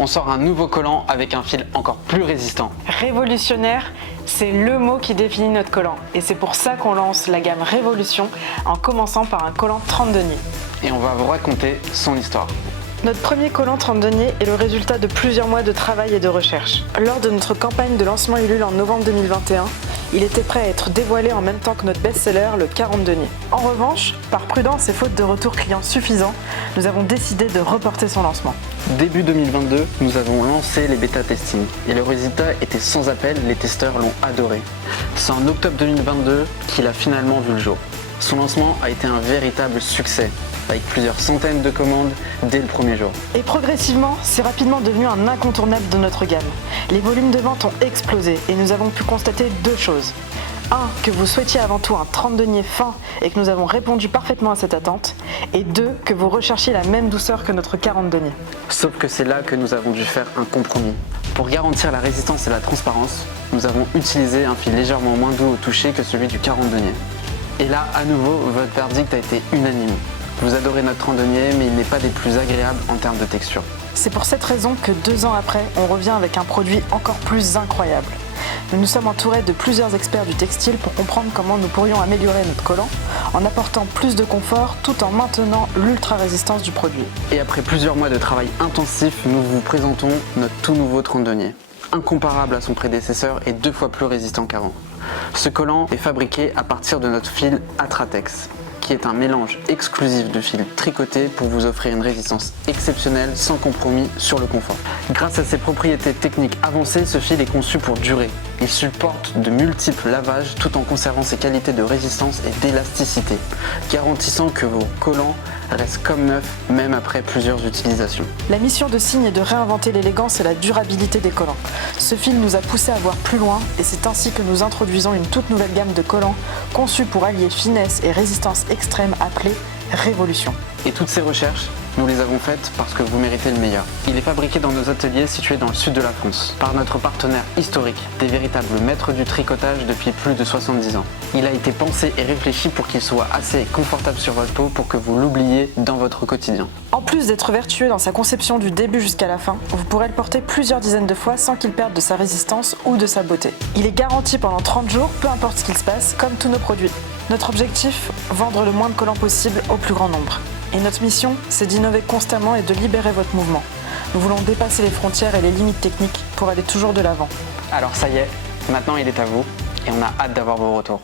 on sort un nouveau collant avec un fil encore plus résistant. Révolutionnaire, c'est le mot qui définit notre collant. Et c'est pour ça qu'on lance la gamme Révolution en commençant par un collant 30 deniers. Et on va vous raconter son histoire. Notre premier collant 30 deniers est le résultat de plusieurs mois de travail et de recherche. Lors de notre campagne de lancement Ulule en novembre 2021, il était prêt à être dévoilé en même temps que notre best-seller, le 40 deniers. En revanche, par prudence et faute de retours clients suffisants, nous avons décidé de reporter son lancement. Début 2022, nous avons lancé les bêta testing et le résultat était sans appel, les testeurs l'ont adoré. C'est en octobre 2022 qu'il a finalement vu le jour. Son lancement a été un véritable succès, avec plusieurs centaines de commandes dès le premier jour. Et progressivement, c'est rapidement devenu un incontournable de notre gamme. Les volumes de vente ont explosé et nous avons pu constater deux choses. 1. Que vous souhaitiez avant tout un 30 deniers fin et que nous avons répondu parfaitement à cette attente. Et 2. Que vous recherchiez la même douceur que notre 40 deniers. Sauf que c'est là que nous avons dû faire un compromis. Pour garantir la résistance et la transparence, nous avons utilisé un fil légèrement moins doux au toucher que celui du 40 deniers. Et là, à nouveau, votre verdict a été unanime. Vous adorez notre 30 deniers, mais il n'est pas des plus agréables en termes de texture. C'est pour cette raison que 2 ans après, on revient avec un produit encore plus incroyable. Nous nous sommes entourés de plusieurs experts du textile pour comprendre comment nous pourrions améliorer notre collant en apportant plus de confort tout en maintenant l'ultra-résistance du produit. Et après plusieurs mois de travail intensif, nous vous présentons notre tout nouveau 30 deniers. Incomparable à son prédécesseur et 2 fois plus résistant qu'avant. Ce collant est fabriqué à partir de notre fil Atratex, qui est un mélange exclusif de fils tricotés pour vous offrir une résistance exceptionnelle sans compromis sur le confort. Grâce à ses propriétés techniques avancées, ce fil est conçu pour durer. Il supporte de multiples lavages tout en conservant ses qualités de résistance et d'élasticité, garantissant que vos collants restent comme neufs même après plusieurs utilisations. La mission de Signe est de réinventer l'élégance et la durabilité des collants. Ce fil nous a poussé à voir plus loin et c'est ainsi que nous introduisons une toute nouvelle gamme de collants conçus pour allier finesse et résistance extrême appelée Révolution. Et toutes ces recherches, nous les avons faites parce que vous méritez le meilleur. Il est fabriqué dans nos ateliers situés dans le sud de la France, par notre partenaire historique, des véritables maîtres du tricotage depuis plus de 70 ans. Il a été pensé et réfléchi pour qu'il soit assez confortable sur votre peau pour que vous l'oubliez dans votre quotidien. En plus d'être vertueux dans sa conception du début jusqu'à la fin, vous pourrez le porter plusieurs dizaines de fois sans qu'il perde de sa résistance ou de sa beauté. Il est garanti pendant 30 jours, peu importe ce qu'il se passe, comme tous nos produits. Notre objectif, vendre le moins de collants possible au plus grand nombre. Et notre mission, c'est d'innover constamment et de libérer votre mouvement. Nous voulons dépasser les frontières et les limites techniques pour aller toujours de l'avant. Alors ça y est, maintenant il est à vous et on a hâte d'avoir vos retours.